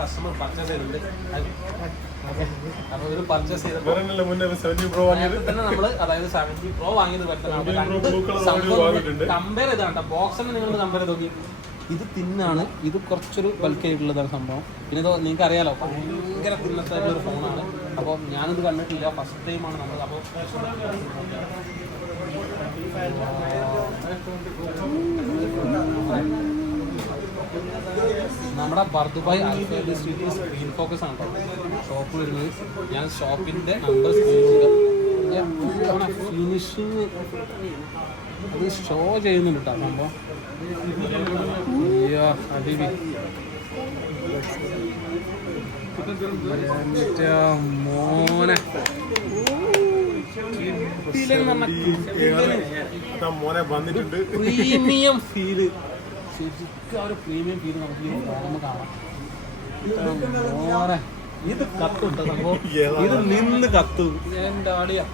Customer purchase ചെയ്തിട്ടുണ്ട്. അപ്പോൾ ഒരു പർച്ചേസ് ചെയ്തപ്പോൾ തന്നെ നമ്മൾ അതായത് 70 Pro വാങ്ങിയത് കമ്പയർ ചെയ്താണ്. ബോക്സിന് നിങ്ങൾ കമ്പയർ ചെയ്ത് നോക്കി. ഇത് തിന്നാണ്, ഇത് കുറച്ചൊരു ബൾക്കായിട്ടുള്ളതാണ് സംഭവം. പിന്നെ ഇത് നിങ്ങൾക്ക് അറിയാലോ ഭയങ്കര തിന്നത്തായിട്ടുള്ളൊരു ഫോണാണ്. അപ്പോൾ ഞാനിത് കണ്ടിട്ടില്ല, ഫസ്റ്റ് ടൈമാണ് നമ്മൾ. അപ്പോൾ നമ്മുടെ ബർദുബായ് ആൽഫേഡ് സ്ട്രീറ്റ് സ്ക്രീൻ ഫോക്കസ് ആണ് ഷോപ്പ് വരുന്നത്. ഞാൻ ഷോപ്പിൻ്റെ നമ്പർ ഫിനിഷിങ് അത് ഷോ ചെയ്യുന്നുണ്ട് കേട്ടോ സംഭവം. അയ്യോ ഹബീബി മോനെ മോനെ വന്നിട്ടുണ്ട്. പ്രീമിയം ഫീല്, ശരിക്കും ഒരു പ്രീമിയം ഫീല് നമുക്ക് ഈ ഫോണിൽ കാണാം. മോനെ ഇത് കത്തുണ്ട് സംഭവം, ഇത് നിന്ന് കത്തും. എൻ്റെ ആളിയാ.